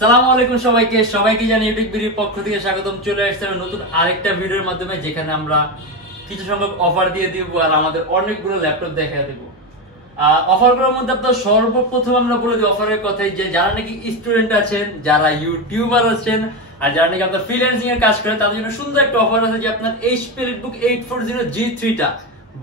সালামু আলাইকুম সবাইকে জানি ইউটিউব ভিডিওর পক্ষ থেকে স্বাগতম। চলে আসছে নতুন আরেকটা ভিডিওর মাধ্যমে, যেখানে আমরা কিছু সংখ্যক অফার দিয়ে দিব আর আমাদের অনেকগুলো ল্যাপটপ দেখা দেব। অফারগুলোর মধ্যে আপনার সর্বপ্রথম আমরা বলে দিই অফারের কথাই, যে যারা নাকি স্টুডেন্ট আছেন, যারা ইউটিউবার আছেন, আর যারা নাকি আপনার ফ্রিল্যান্সিং এর কাজ করে, তাদের জন্য সুন্দর একটা অফার আছে যে আপনার HP EliteBook 840 G3 টা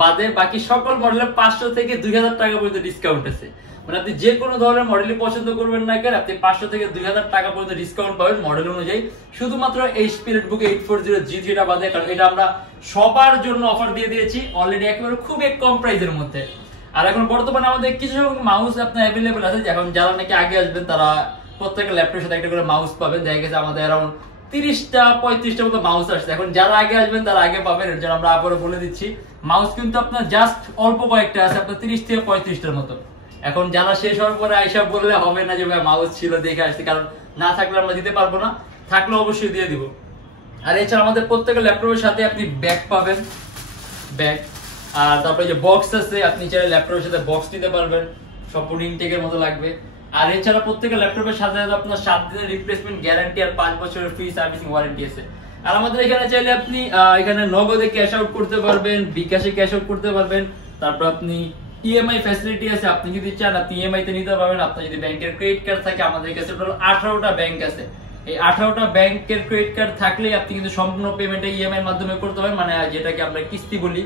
বাদে বাকি সকল মডেলের 500 থেকে 2000 টাকা পর্যন্ত ডিসকাউন্ট আছে। মানে আপনি যে কোনো ধরনের মডেলই পছন্দ করবেন না কেন, আপনি 500 থেকে 2000 টাকা পর্যন্ত ডিসকাউন্ট পাবেন মডেল অনুযায়ী, শুধুমাত্র HP EliteBook 840 G3 টা বাদে। কারণ এটা আমরা সবার জন্য অফার দিয়ে দিয়েছি অলরেডি, একেবারে খুব এক কম প্রাইসের মধ্যে। আর এখন বর্তমানে আমাদের কিছু মাউস আপনার অ্যাভেলেবল আছে। এখন যারা নাকি আগে আসবেন তারা প্রত্যেকটা ল্যাপটপের সাথে একটা করে মাউস পাবেন। দেখা গেছে আমাদের অ্যারাউন্ড 30-35টা মতো মাউস আসছে। এখন যারা আগে আসবেন তারা আগে পাবেন, এর জন্য আমরা আবারও বলে দিচ্ছি মাউস কিন্তু আপনার জাস্ট অল্প কয়েকটা আছে, আপনার 30 থেকে 35টার মতো। এখন যারা শেষ হওয়ার পরে আইসা বললে হবে না যে ভাই মাউস ছিল দেখে আসছি, কারণ না থাকলে আমরা দিতে পারবো না, থাকলে অবশ্যই দিয়ে দিব। আর এছাড়া আমাদের প্রত্যেকটা ল্যাপটপের সাথে আপনি ব্যাগ পাবেন, ব্যাগ। আর তারপরে যে বক্স আছে, আপনি চাইলে ল্যাপটপের সাথে বক্স নিতে পারবেন, সম্পূর্ণ ইনটেকের মতো লাগবে। আর এছাড়া প্রত্যেকটা ল্যাপটপের সাথে আপনার 7 দিনের রিপ্লেসমেন্ট গ্যারান্টি আর 5 বছরের ফ্রি সার্ভিসিং ওয়ারেন্টি আছে। আর আমাদের এখানে চাইলে আপনি এখানে নগদে ক্যাশ আউট করতে পারবেন, বিকাশে ক্যাশ আউট করতে পারবেন। তারপর আপনি ইএমআই ফ্যাসিলিটি আছে, আপনি যদি চান আপনি ইএমআই তে নিতে পারবেন। আপনার যদি ব্যাংকের ক্রেডিট কার্ড থাকে, আমাদের কাছে টোটাল 18টা ব্যাংক আছে। এই 18টা ব্যাংকের ক্রেডিট কার্ড থাকলে আপনি কিন্তু সম্পূর্ণ পেমেন্টটা ইএমআই এর মাধ্যমে করতে পারবেন, মানে যেটাকে আমরা কিস্তি বলি,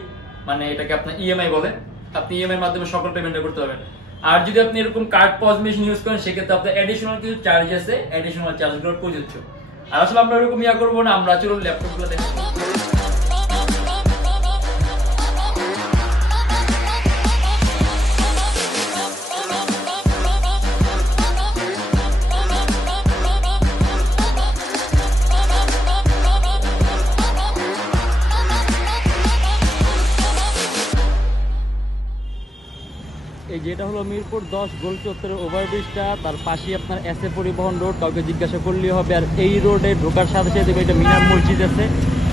মানে এটাকে আপনার ইএমআই বলে। আপনি ইএমআই এর মাধ্যমে সকল পেমেন্টটা করতে পারবেন। আর যদি আপনি এরকম কার্ড পজ মেশিন ইউজ করেন, সেক্ষেত্রে আপনার অ্যাডিশনাল কিছু চার্জ আছে, অ্যাডিশনাল চার্জগুলো প্রযোজ্য। আর আসলে আমরা এরকম করবো না, আমরা চলুন ল্যাপটপগুলো দেখি। এই যেটা হলো মিরপুর 10 গোল চত্বরের ওভারব্রিজটা, তার পাশে আপনার এসএ পরিবহন রোড, কাউকে জিজ্ঞাসা করলেই হবে। আর এই রোডে ঢোকার সাথে সাথে একটা মিনার মসজিদ আছে,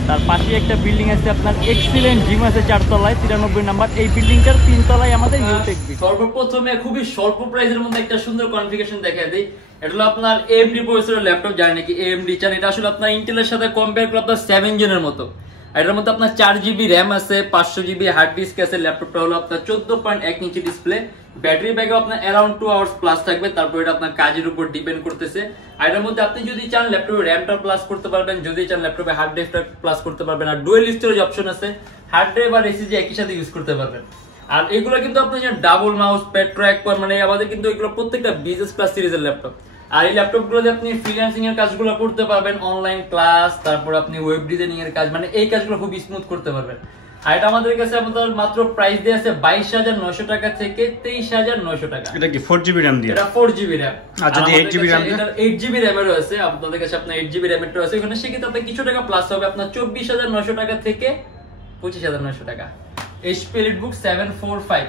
তার পাশে একটা বিল্ডিং আছে আপনার এক্সিলেন্ট জিম আছে 4 তলায়, 93 নাম্বার। এই বিল্ডিংটার 3 তলায় আমাদের ইউটেক। সর্বপ্রথমে খুবই স্বল্প প্রাইসের মধ্যে একটা সুন্দর কনফিগারেশন দেখাই দিই। এটা হলো আপনার AMD প্রসেসরের ল্যাপটপ, যারা নাকি AMD চান। এটা আসলে আপনার ইন্টেলের সাথে কম্পেয়ার করে আপনার 7 জেনের মতো। এটার মধ্যে আপনার 4GB র্যাম আছে, 500GB হার্ড ডিস্ক আছে। ল্যাপটপটা হলো আপনার 14.1 ইঞ্চি ডিসপ্লে। ব্যাটারি ব্যাকআপ আপনার অ্যারাউন্ড 2 আওয়ার্স প্লাস থাকবে। তারপর এটা আপনার কাজের উপর ডিপেন্ড করতেছে। আর এর মধ্যে আপনি যদি চান ল্যাপটপে র্যামটা প্লাস করতে পারবেন, যদি চান ল্যাপটপে হার্ড ড্রাইভটা প্লাস করতে পারবেন। আর ডুয়াল স্টোরেজ অপশন আছে, হার্ড ড্রাইভ আর এসএসডি একই সাথে ইউজ করতে পারবেন। আর এগুলো কিন্তু আপনি যে ডাবল মাউস প্যাড ট্র্যাক পার, মানে আমাদের কিন্তু এগুলো প্রত্যেকটা বিজনেস ক্লাস সিরিজের ল্যাপটপ। আর এই ল্যাপটপগুলোতে আপনি ফ্রিল্যান্সিং এর কাজগুলো করতে পারবেন, অনলাইন ক্লাস, তারপর আপনি ওয়েব ডিজাইনিং এর কাজ, মানে এই কাজগুলো খুব স্মুথ করতে পারবেন। আর এটা আমাদের কাছে আমাদের মাত্র প্রাইস দিয়ে আছে 22,900 টাকা থেকে 23,900 টাকা। এটা কি 4GB RAM দিয়ে? এটা 4GB RAM। আর যদি 8GB RAM, এটা 8GB RAM এরও আছে আপনাদের কাছে, আপনার 8GB RAM এরও আছে। এখানে সেক্ষেত্রে আপনার কিছু টাকা প্লাস হবে, আপনার 24,900 টাকা থেকে 25,900 টাকা। HP EliteBook 745।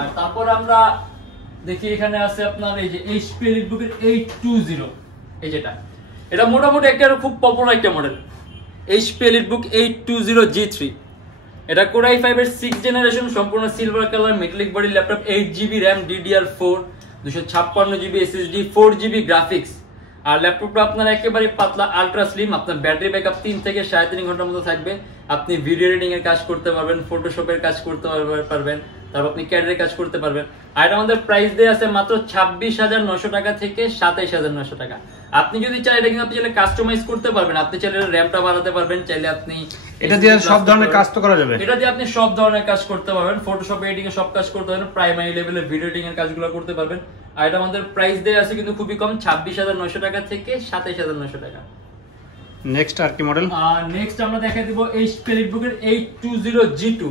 আর তারপর আমরা দেখি এখানে আছে আপনার এই যে HP EliteBook এর 820, এই যেটা, এটা মোটামুটি একটা খুব পপুলার একটা মডেল, HP EliteBook 820 G3। এটা Core i5 এর 6th জেনারেশন, সম্পূর্ণ silver colour metallic body laptop, 8GB RAM DDR4, 256GB SSD, 4GB graphics. আর ল্যাপটপটা আপনার একেবারে পাতলা, আলট্রা স্লিম। আপনার ব্যাটারি ব্যাকআপ 3 থেকে 3.5 ঘন্টার মতো থাকবে। আপনি ভিডিও এডিটিং এর কাজ করতে পারবেন, ফটোশপের কাজ করতে পারবেন, তারপর আপনি ক্যাডের কাজ করতে পারবেন। আর এটা আমাদের প্রাইস দিয়ে আছে মাত্র 26,900 টাকা থেকে 27,900 টাকা। আপনি যদি চান এটা কিন্তু আপনি চাইলে কাস্টমাইজ করতে পারবেন, আপনি চাইলে র্যামটা বাড়াতে পারবেন, চাইলে আপনি এটা দিয়ে সব ধরনের কাজ তো করা যাবে। এটা দিয়ে আপনি সব ধরনের কাজ করতে পারবেন, ফটোশপ এডিটিং এ সব কাজ করতে পারবেন, প্রাইমারি লেভেলের ভিডিও এডিটিং এর কাজগুলো করতে পারবেন। আর এটা আমাদের প্রাইস দিয়ে আছে কিন্তু খুবই কম, 26,900 টাকা থেকে 27,900 টাকা। নেক্সট আর কি মডেল? নেক্সট আমরা দেখাই দিব HP EliteBook এর 820 G2।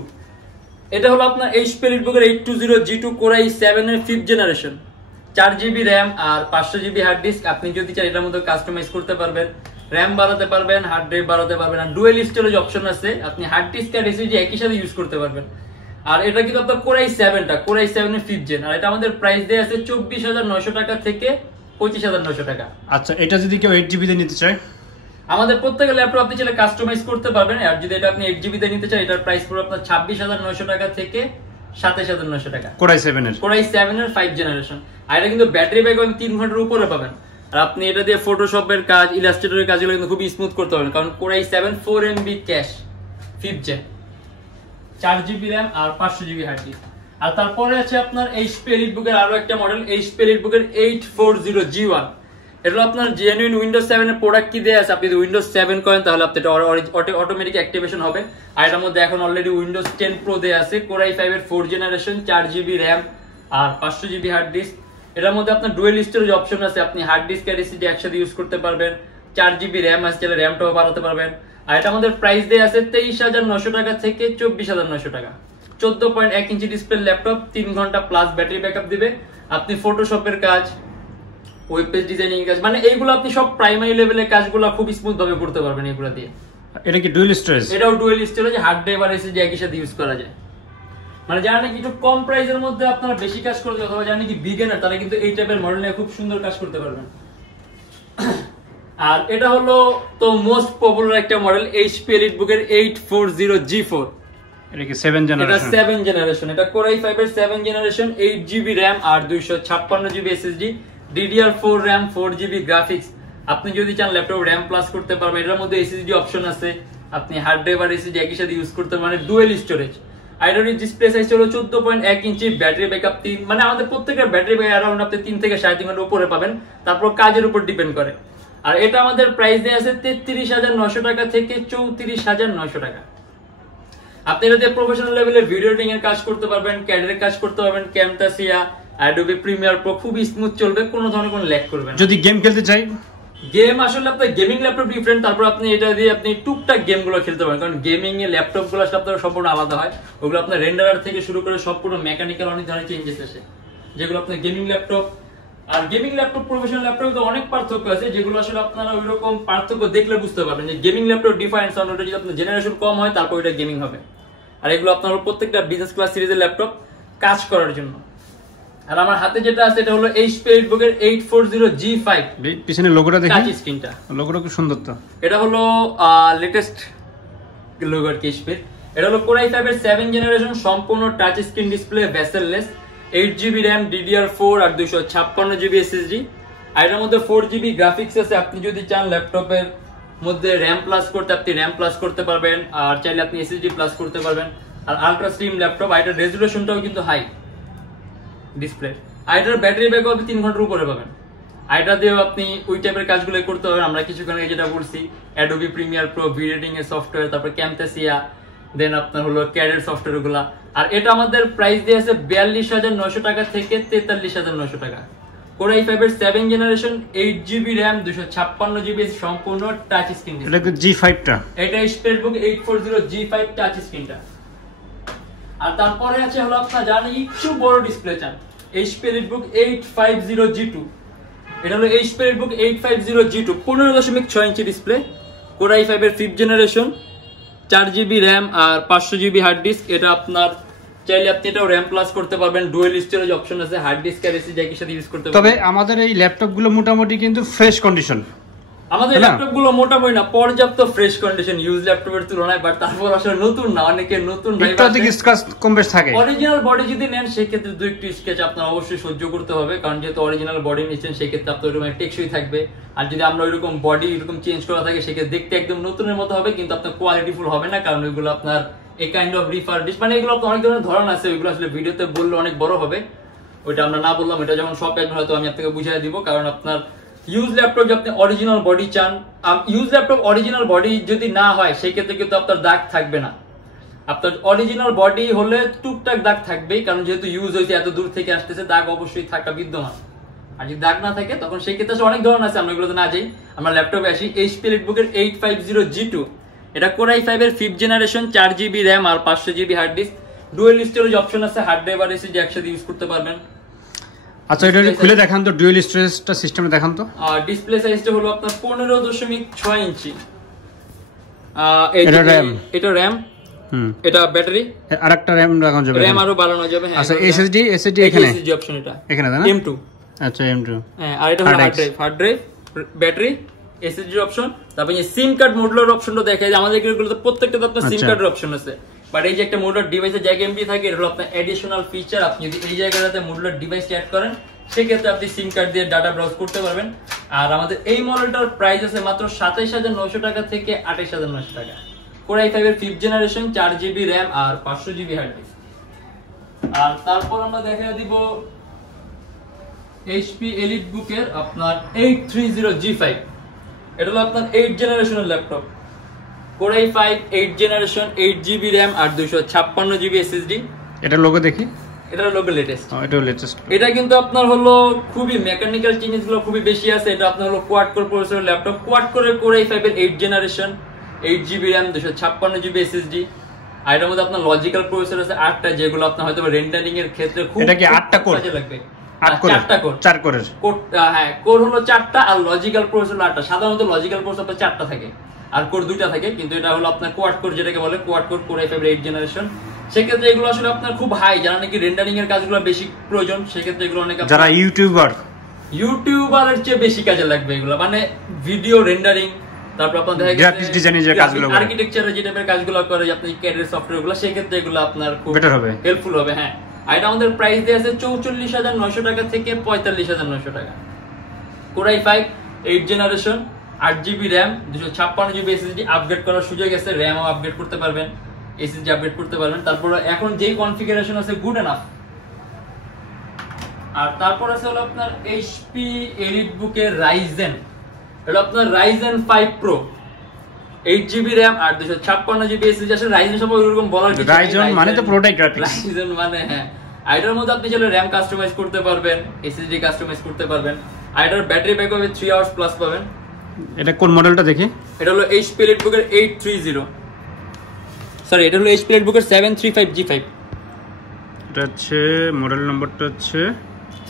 এটা হলো আপনার HP EliteBook এর 820 G2 Core i7 এর 5th জেনারেশন, 4GB RAM আর 500GB হার্ড ডিস্ক। আপনি যদি চান এটার মধ্যে কাস্টমাইজ করতে পারবেন, র্যাম বাড়াতে পারবেন, হার্ড ড্রাইভ বাড়াতে পারবেন। আর ডুয়াল স্টোরেজ অপশন আছে, আপনি হার্ড ডিস্ক আর এসএসডি একই সাথে ইউজ করতে পারবেন। আর এটা কিন্তু আপনার Core i7টা, Core i7 এর 5th জেন। আর এটা আমাদের প্রাইস দিয়ে আছে 24,900 টাকা থেকে 25,900 টাকা। আচ্ছা, এটা যদি কেউ 8GB তে নিতে চায়, আমাদের প্রত্যেকটা ল্যাপটপ আপনি চাইলে কাস্টমাইজ করতে পারবেন। আর যদি এটা আপনি 8GB তে নিতে চান, এটার প্রাইস পুরো আপনার 26,900 টাকা থেকে 27900 টাকা। কোরাই 7 এর 5 জেনারেশন। আর এটা কিন্তু ব্যাটারি ব্যাকআপ 3 ঘন্টার উপরে পাবেন। আর আপনি এটা দিয়ে ফটোশপের কাজ, ইলাস্ট্রেটরের কাজগুলো কিন্তু খুব স্মুথ করতে পারবেন, কারণ Core i 7 4MB cache 5th gen, 4GB RAM আর 500GB হার্ড ডিস্ক। আর তারপরে আছে আপনার HP EliteBook এর আরো একটা মডেল, HP EliteBook এর 840G1। এটা আপনার জেনুইন উইন্ডোজ 7 এর প্রোডাক্ট কি দেয়া আছে, আপনি যদি উইন্ডোজ 7 করেন তাহলে আপনি এটা অটোমেটিক অ্যাক্টিভেশন হবে। আর এটার মধ্যে এখন অলরেডি উইন্ডোজ 10 প্রো দেয়া আছে, কোরাই 5 এর 4th জেনারেশন, 4GB RAM আর 500GB হার্ড ডিস্ক। এটার মধ্যে আপনার ডুয়েল স্টোরেজ অপশন আছে, আপনি হার্ড ডিস্ক আর এসএসডি একসাথে ইউজ করতে পারবেন। 4GB RAM আছে, তাহলে র্যামটাও বাড়াতে পারবেন। আর এটা আমাদের প্রাইস দেয়া আছে 23900 টাকা থেকে 24900 টাকা। 14.1 ইঞ্চি ডিসপ্লে ল্যাপটপ, 3 ঘন্টা প্লাস ব্যাটারি ব্যাকআপ দিবে। আপনি ফটোশপের কাজ, ওয়েব পেজ ডিজাইনিং কাজ, মানে এইগুলো আপনি সব প্রাইমারি লেভেলের কাজগুলো খুব স্মুথ ভাবে করতে পারবেন এগুলো দিয়ে। এটা কি ডুয়াল স্টোরেজ? এটাও ডুয়াল স্টোরেজ, হার্ড ড্রাইভ আর এসএসডি একই সাথে ইউজ করা যায়। মানে যারা নাকি একটু কম প্রাইসের মধ্যে আপনারা বেশি কাজ করতে, অথবা যারা নাকি বিগিনার, তারা কিন্তু এই টাইপের মডেল নিয়ে খুব সুন্দর কাজ করতে পারবেন। আর এটা হলো তো মোস্ট পপুলার একটা মডেল, HP EliteBook এর 840G4। এটা কি 7 জেনারেশন? এটা 7 জেনারেশন। এটা কোরাই 5 এর 7 জেনারেশন, 8GB RAM আর 256GB SSD, DDR4 RAM, 4GB graphics. আপনি যদি চান ল্যাপটপ RAM প্লাস করতে পারবেন। এটার মধ্যে SSD অপশন আছে, আপনি হার্ড ড্রাইভ আর SSD একই সাথে ইউজ করতে পারবেন, মানে ডুয়াল স্টোরেজ। আইডোর ডিসপ্লে সাইজ হলো 14.1 ইঞ্চি, ব্যাটারি ব্যাকআপ 3, মানে আমাদের প্রত্যেকটা ব্যাটারি ব্যাকআপ अराउंड আপনি 3 থেকে 3.5 ঘন্টার উপরে পাবেন, তারপর কাজের উপর ডিপেন্ড করে। আর এটা আমাদের প্রাইস দেয়া আছে 33900 টাকা থেকে 34900 টাকা। আপনি এটা দিয়ে প্রফেশনাল লেভেলের ভিডিও এডিটিং এর কাজ করতে পারবেন, ক্যাডের কাজ করতে পারবেন, ক্যামতাসিয়া, অ্যাডোবি প্রিমিয়ার প্রো খুব স্মুথ চলবে, কোনো ধরনের কোনো ল্যাগ করবে না। যদি গেম খেলতে চাই, গেম আসলে আপনার গেমিং ল্যাপটপ ডিফারেন্ট, তারপর আপনি এটা দিয়ে আপনি টুকটাক গেমগুলো খেলতে পারেন, কারণ গেমিং এর ল্যাপটপগুলো আসলে আপনার সম্পূর্ণ আলাদা হয়। ওগুলো আপনার রেন্ডারার থেকে শুরু করে সম্পূর্ণ মেকানিক্যাল অনেক ধরনের চেঞ্জেস আসে, যেগুলো আপনার গেমিং ল্যাপটপ আর গেমিং ল্যাপটপ প্রফেশনাল ল্যাপটপ তো অনেক পার্থক্য আছে, যেগুলো আসলে আপনারা ওইরকম পার্থক্য দেখলে বুঝতে পারবেন যে গেমিং ল্যাপটপ ডিফারেন্স অন, ওটা যদি আপনার জেনারেশন কম হয় তারপর ওটা গেমিং হবে। আর এগুলো আপনার প্রত্যেকটা বিজনেস ক্লাস সিরিজের ল্যাপটপ কাজ করার জন্য। আর আমার হাতে যেটা আছে এটা হলো HP EliteBook এর 840G5। পিছনে লোগোটা দেখেন, টাচ স্ক্রিনটা, লোগোটা খুব সুন্দর। তো এটা হলো লেটেস্ট লোগো আর কি HP। এটা হলো কোরাই 5 এর 7 জেনারেশন, সম্পূর্ণ touch screen display, bezelless, 8GB RAM, DDR4 আর 256GB SSD। আর এটার মধ্যে 4GB গ্রাফিক্স আছে। আপনি যদি চান ল্যাপটপের মধ্যে RAM প্লাস করতে, আপনি RAM প্লাস করতে পারবেন, আর চাইলে আপনি SSD প্লাস করতে পারবেন। আর আলট্রা স্লিম ল্যাপটপ, আর এটার রেজুলেশনটাও কিন্তু হাই ডিসপ্লে। আর এটার ব্যাটারি ব্যাকআপ 3 ঘন্টার উপরে পাবেন। আর এটা দিয়েও আপনি ওই টাইপের কাজগুলো করতে পারবেন। আমরা কিছুক্ষণ আগে যেটা বলছি, Adobe Premiere Pro, video editing এর সফটওয়্যার, তারপর ক্যামতাসিয়া, দেন আপনার হলো ক্যাডের সফটওয়্যার গুলা। আর এটা আমাদের প্রাইস দিয়ে আছে 42900 টাকা থেকে 43900 টাকা। কোরাই 5 এর 7 জেনারেশন, 8GB RAM, 256GB সম্পূর্ণ টাচ স্ক্রিন। এটা কি G5 টা? এটা HP EliteBook 840G5 টাচ স্ক্রিনটা। আর তারপরে আছে হলো আপনারা জানেন একটু বড় ডিসপ্লে চান, HP EliteBook 850G2। এটা হলো HP EliteBook 850G2, 15.6 inch display, core i 5 এর 5th জেনারেশন, 4GB RAM আর 500GB হার্ড ডিস্ক। এটা আপনার চাইলে আপনি এটাও RAM প্লাস করতে পারবেন, ডুয়াল স্টোরেজ অপশন আছে, হার্ড ডিস্ক আর এসএসডি একই সাথে ইউজ করতে পারবেন। তবে আমাদের এই ল্যাপটপ গুলো মোটামুটি কিন্তু ফ্রেশ কন্ডিশন, আমাদের ল্যাপটপ গুলো মোটামুটি না পর্যাপ্ত ফ্রেশ কন্ডিশন ইউজ ল্যাপটপের তুলনায়, বাট তারপর আসলে নতুন না, অনেকে নতুন স্ক্র্যাচ কম বেশ থাকে। অরিজিনাল বডি যদি নেন সেই ক্ষেত্রে দুই একটু স্কেচ আপনার অবশ্যই সহ্য করতে হবে, কারণ যেহেতু অরিজিনাল বডি নিচ্ছেন সেই ক্ষেত্রে আপনার ওইরকম টেকসই থাকবে। আর যদি আমরা ওইরকম বডি এরকম চেঞ্জ করা থাকে সেক্ষেত্রে দেখতে একদম নতুনের মতো হবে, কিন্তু আপনার কোয়ালিটিফুল হবে না, কারণ ওইগুলো আপনার এই কাইন্ড অফ রিফারবিশ, মানে এগুলো আপনার অনেক ধরনের ধরন আছে, ওইগুলো আসলে ভিডিওতে বললে অনেক বড় হবে, ওইটা আমরা না বললাম। এটা যখন সব একবার হয়তো আমি আপনাকে বুঝিয়ে দিব, কারণ আপনার ইউজ ল্যাপটপ যদি আপনি অরিজিনাল বডি চান, ইউজ ল্যাপটপ অরিজিনাল বডি যদি না হয় সেই ক্ষেত্রে কিন্তু আপনার দাগ থাকবে না। আপনার অরিজিনাল বডি হলে টুকটাক দাগ থাকবেই, কারণ যেহেতু ইউজ হয়েছে এত দূর থেকে আসতেছে, দাগ অবশ্যই থাকা বিদ্যমান। আর যদি দাগ না থাকে তখন সেই ক্ষেত্রে অনেক ধরন আছে, আমরা এগুলোতে না যাই, আমরা ল্যাপটপে আসি। HP EliteBook এর 850G2, এটা কোরাই 5 এর 5th জেনারেশন, 4GB RAM আর 500GB hard disk, dual storage option আছে, হার্ড ড্রাইভ আর এসএসডি একসাথে ইউজ করতে পারবেন। আচ্ছা এটা খুলে দেখান তো, ডুয়াল স্টোরেজটা সিস্টেমে দেখান তো। ডিসপ্লে সাইজটা হলো আপনার 15.6 ইঞ্চি। এটা RAM, এটা ব্যাটারি, আরেকটা RAM লাগানো যাবে, RAM আরো বাড়ানো যাবে। হ্যাঁ আচ্ছা SSD এখানে, SSD অপশন এটা এখানে না, M2। আচ্ছা M2। হ্যাঁ, আর এটা হলো hard drive, battery, SSD option. তারপর এই সিম কার্ড মডুলার অপশনটা দেখায়, আমাদের এগুলোতে প্রত্যেকটাতে আপনার সিম কার্ডের অপশন আছে। বাট এই যে একটা মডুলার ডিভাইসের জায়গা এমডি থাকে, এটা হলো আপনার এডিশনাল ফিচার। আপনি যদি এই জায়গাটাতে মডুলার ডিভাইস অ্যাড করেন সেক্ষেত্রে আপনি সিম কার্ড দিয়ে ডাটা ব্রাউজ করতে পারবেন। আর আমাদের এই মডেলটার প্রাইস আছে মাত্র 27,900 টাকা থেকে 28,900 টাকা। Core i5 এর 5th জেনারেশন, 4GB RAM আর 500GB হার্ড ডিস্ক। আর তারপর আমরা দেখা দিব HP EliteBook এর আপনার 830G5। এটা হলো আপনার 8th জেনারেশনের laptop. Core i5 8th generation, 8GB RAM আর 256GB SSD। এটা লোগো দেখি, এটা লোগো লেটেস্ট। এটা লেটেস্ট। এটা কিন্তু আপনার হলো খুবই মেকানিক্যাল চেঞ্জেসগুলো খুবই বেশি আছে। এটা আপনার হলো কোয়াড কোর প্রসেসরের ল্যাপটপ, কোয়াড কোরের Core i5 এর 8th generation, 8GB RAM 256GB SSD। আর এটার মধ্যে আপনার লজিক্যাল প্রসেসর আছে 8টা, যেগুলো আপনার হয়তো রেন্ডারিং এর ক্ষেত্রে খুব এটা কি 8টা কোর কাজে লাগবে। 4টা কোর 4 কোরের কোর, হ্যাঁ কোর হলো 4টা আর লজিক্যাল প্রসেসর 8টা। সাধারণত লজিক্যাল প্রসেসর 4টা থাকে আর কোর 2টা থাকে, কিন্তু এটা হলো আপনার কোয়াড কোর, যেটাকে বলে quad core Core i5 8th generation. সেক্ষেত্রে এগুলো আসলে আপনার খুব হাই, যারা নাকি রেন্ডারিং এর কাজগুলো বেশি প্রয়োজন, সেক্ষেত্রে এগুলো অনেক যারা ইউটিউবারের চেয়ে বেশি কাজে লাগবে এগুলো, মানে ভিডিও রেন্ডারিং, তারপর আপনার দেখা গেছে গ্রাফিক্স ডিজাইনের যে কাজগুলো করে, আর্কিটেকচারের যে টাইপের কাজগুলো করে আপনি CAD এর সফটওয়্যারগুলো, সেক্ষেত্রে এগুলো আপনার খুব বেটার হবে, হেল্পফুল হবে। হ্যাঁ, আর এটা আমাদের প্রাইস দিয়ে আছে 44,900 টাকা থেকে 45,900 টাকা। Core i5 8th generation, 8GB RAM 256GB SSD, upgrade করার সুযোগ আছে, RAM ও আপগ্রেড করতে পারবেন, SSD আপগ্রেড করতে পারবেন। তারপর এখন যেই কনফিগারেশন আছে গুড এনাফ। আর তারপর আছে হলো আপনার HP EliteBook এর Ryzen। এটা আপনার Ryzen 5 Pro, 8GB RAM আর 256GB SSD। আসলে Ryzen সম্পর্কে এরকম বলার কিছু নেই, Ryzen মানে তো পুরোটাই গ্রাফিক্স। Ryzen মানে হ্যাঁ, এটার মধ্যে আপনি চাইলে RAM কাস্টমাইজ করতে পারবেন, SSD কাস্টমাইজ করতে পারবেন। আর এটার ব্যাটারি ব্যাকআপ 3 আওয়ার্স প্লাস পাবেন। এটা কোন মডেলটা দেখি? এটা হলো HP EliteBook এর 830, সরি এটা হলো HP EliteBook এর 735G5। এটা হচ্ছে মডেল নাম্বারটা হচ্ছে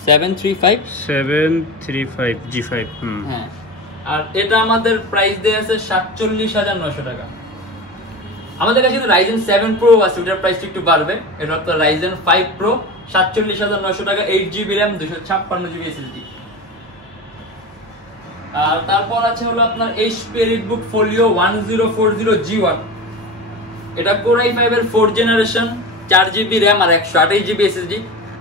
735G5। হ্যাঁ, আর এটা আমাদের প্রাইস দেয়া আছে 47,900 টাকা। আমাদের কাছে Ryzen 7 Pro আছে, ওটার প্রাইস একটু বাড়বে। এটা হলো Ryzen 5 Pro, 47,900 টাকা, 8GB RAM 256GB SSD। আর তারপর আছে হলো আপনার HP EliteBook Folio 1040G1। এটা Core i5 এর 4th জেনারেশন, 4GB RAM আর 128GB SSD।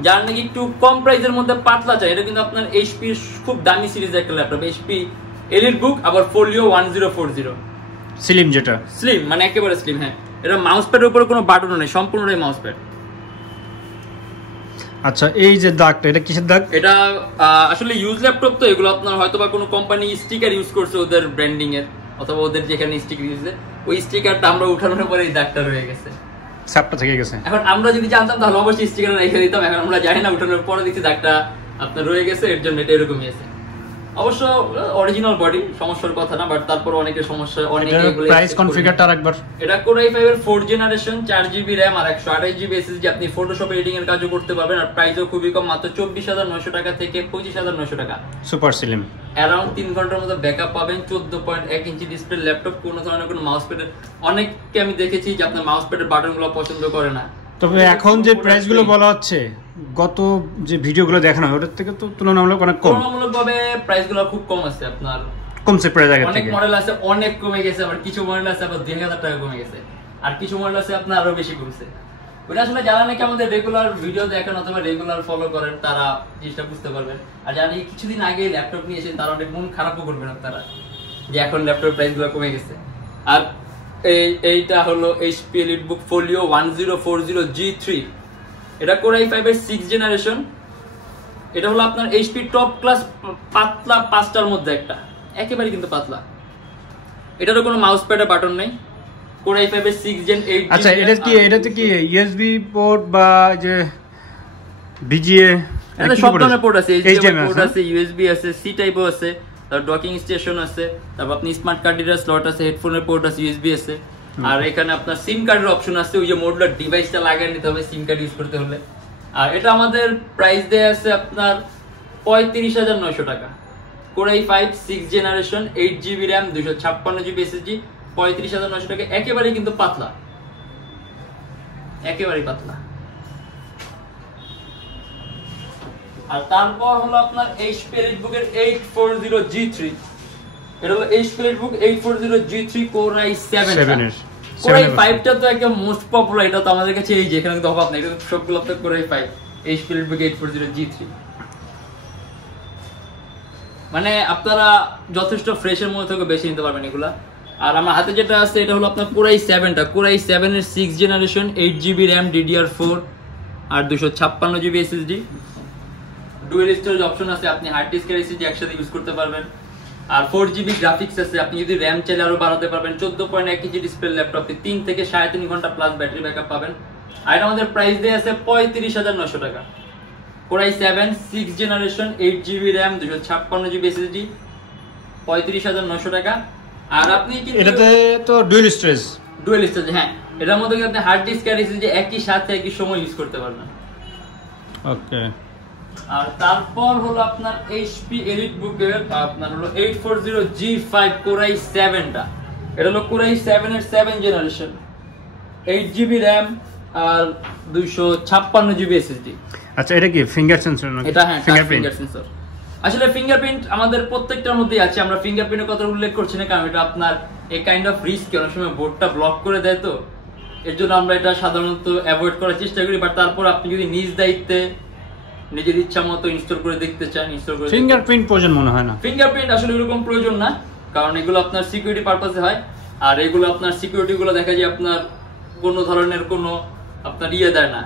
যার নাকি একটু কম প্রাইসের মধ্যে পাতলা চাই, এটা কিন্তু আপনার HP এর খুব দামি সিরিজের একটা ল্যাপটপ, HP EliteBook আবার Folio 1040 স্লিম, যেটা স্লিম মানে একেবারে স্লিম। হ্যাঁ, এটা মাউস প্যাডের উপরে কোনো বাটনও নেই, সম্পূর্ণটাই মাউস প্যাড। আচ্ছা, এই যে দাগটা, এটা কিসের দাগ? এটা আসলে ইউজ ল্যাপটপ, তো এগুলো আপনার হয়তোবা কোনো কোম্পানি স্টিকার ইউজ করছে ওদের ব্র্যান্ডিং এর, অথবা ওদের যেখানে স্টিকার ইউজ করে ওই স্টিকারটা আমরা উঠানোর পরে এই দাগটা রয়ে গেছে, ছাপটা থেকে গেছে। এখন আমরা যদি জানতাম তাহলে অবশ্যই স্টিকার রেখে দিতাম। এখন আমরা জানি না, উঠানোর পরে দেখছি দাগটা আপনার রয়ে গেছে, এর জন্য এটা এরকমই আছে। অবশ্য অরিজিনাল বডি, সমস্যার কথা না, বাট তারপর অনেকের সমস্যা, অনেকে এগুলো প্রাইস কনফিগারটা আরেকবার। এটা Core i5 এর 4th জেনারেশন, 4GB RAM আর 128GB SSD। আপনি ফটোশপ এডিটিং এর কাজও করতে পারবেন। আর প্রাইসও খুবই কম, মাত্র 24,900 টাকা থেকে 25,900 টাকা। সুপার স্লিম, অ্যারাউন্ড 3 ঘন্টার মতো ব্যাকআপ পাবেন। 14.1 ইঞ্চি ডিসপ্লে ল্যাপটপ, কোনো ধরনের কোনো মাউস প্যাডের, অনেককে আমি দেখেছি যে আপনার মাউস প্যাডের বাটনগুলো পছন্দ করে না। তবে এখন যে প্রাইসগুলো বলা হচ্ছে, গত যে ভিডিওগুলো দেখানো হয় ওটার থেকে তো তুলনামূলক অনেক কম। তুলনামূলকভাবে প্রাইসগুলো খুব কম আছে, আপনার কমছে প্রাইস আগে অনেক থেকে। মডেল আছে অনেক কমে গেছে, আবার কিছু মডেল আছে আবার 2000 টাকা কমে গেছে, আর কিছু মডেল আছে আপনার আরো বেশি কমছে। ওটা আসলে যারা নাকি আমাদের রেগুলার ভিডিও দেখেন অথবা রেগুলার ফলো করেন তারা জিনিসটা বুঝতে পারবেন। আর যারা নাকি কিছুদিন আগে ল্যাপটপ নিয়েছেন তারা অনেক মন খারাপও করবেন আপনারা যে এখন ল্যাপটপ প্রাইসগুলো কমে গেছে। আর এইটা হলো HP EliteBook Folio 1040G3। এটা Core i5 এর 6th জেনারেশন। এটা হলো আপনার HP টপ ক্লাস পাতলা 5টার মধ্যে একটা, একেবারে কিন্তু পাতলা। এটারও কোনো মাউস প্যাডের বাটন নেই। Core i5 এর 6 Gen 8। আচ্ছা, এটাতে কি USB পোর্ট বা যে VGA এটা সব ধরনের পোর্ট আছে, HDMI পোর্ট আছে, USB আছে, C টাইপও আছে, তারপর ডকিং স্টেশন আছে, তারপর আপনি স্মার্ট কার্ড রিডার স্লট আছে, হেডফোনের পোর্ট আছে, USB আছে। আর এখানে আপনার সিম কার্ডের অপশন আছে, ওই যে মডুলার ডিভাইসটা লাগিয়ে নিতে হবে সিম কার্ড ইউজ করতে হলে। আর এটা আমাদের প্রাইস দেয়া আছে আপনার 35,900 টাকা। Core i5 6 generation, 8GB RAM 256GB SSD, 35,900 টাকা। একেবারে কিন্তু পাতলা, একেবারে পাতলা। আর তারপর হলো আপনার HP EliteBook এর 840G3। এটা হলো HP EliteBook 840G3 Core i7 এর কোরাই 5টা তো একদম মোস্ট পপুলার, এটা তো আমাদের কাছে এই যে এখানে কিন্তু অভাব নেই, এটা সবগুলো আপনার কোরাই 5 HP EliteBook 840G3। মানে আপনারা যথেষ্ট ফ্রেশের মধ্যে থেকে বেশি নিতে পারবেন এগুলা। আর আমার হাতে যেটা আছে এটা হলো আপনার কোরাই 7টা, কোরাই 7 এর 6th generation, 8GB RAM DDR4 আর 256GB SSD। Dual storage option আছে, আপনি হার্ড ডিস্ক আর SSD একসাথে ইউজ করতে পারবেন। আর 4GB গ্রাফিক্স আছে, আপনি যদি RAM চাইলে আরো বাড়াতে পারবেন। 14.1 ইঞ্চি ডিসপ্লে ল্যাপটপে 3 থেকে 3.5 ঘন্টা প্লাস ব্যাটারি ব্যাকআপ পাবেন। আর এটা আমাদের প্রাইস দিয়ে আছে 35,900 টাকা। Core i 7 6th generation, 8GB RAM 256GB SSD, 35,900 টাকা। আর আপনি কি এটাতে তো ডুয়াল স্টোরেজ, হ্যাঁ, এটার মধ্যে আপনি হার্ড ডিস্ক আর SSD একই সাথে একই সময় ইউজ করতে পারবেন। ওকে। আর তারপর হলো আপনার HP EliteBook এর আপনার হলো 840G5 কোরাই 7টা। এটা হলো কোরাই 7 এর 7 জেনারেশন, 8GB RAM আর 256GB SSD। আচ্ছা, এটা কি ফিঙ্গার সেন্সর নাকি? এটা হ্যাঁ, ফিঙ্গার সেন্সর। আসলে ফিঙ্গারপ্রিন্ট আমাদের প্রত্যেকটার মধ্যেই আছে, আমরা ফিঙ্গারপ্রিন্টের কথা উল্লেখ করছি না কারণ এটা আপনার এই কাইন্ড অফ রিস্ক, অনেক সময় বোর্ডটা ব্লক করে দেয়, তো এর জন্য আমরা এটা সাধারণত অ্যাভয়েড করার চেষ্টা করি। বাট তারপর আপনি যদি নিজ দায়িত্বে নিজের ইচ্ছা মতো ইনস্টল করে দেখতে চান, ইনস্টল করে। ফিঙ্গারপ্রিন্ট প্রয়োজন মনে হয় না, ফিঙ্গারপ্রিন্ট আসলে এরকম প্রয়োজন না, কারণ এগুলো আপনার সিকিউরিটি পারপাসে হয়। আর এগুলো আপনার সিকিউরিটি গুলো দেখা যায় আপনার কোনো ধরনের কোনো আপনার ইয়ে দেয় না,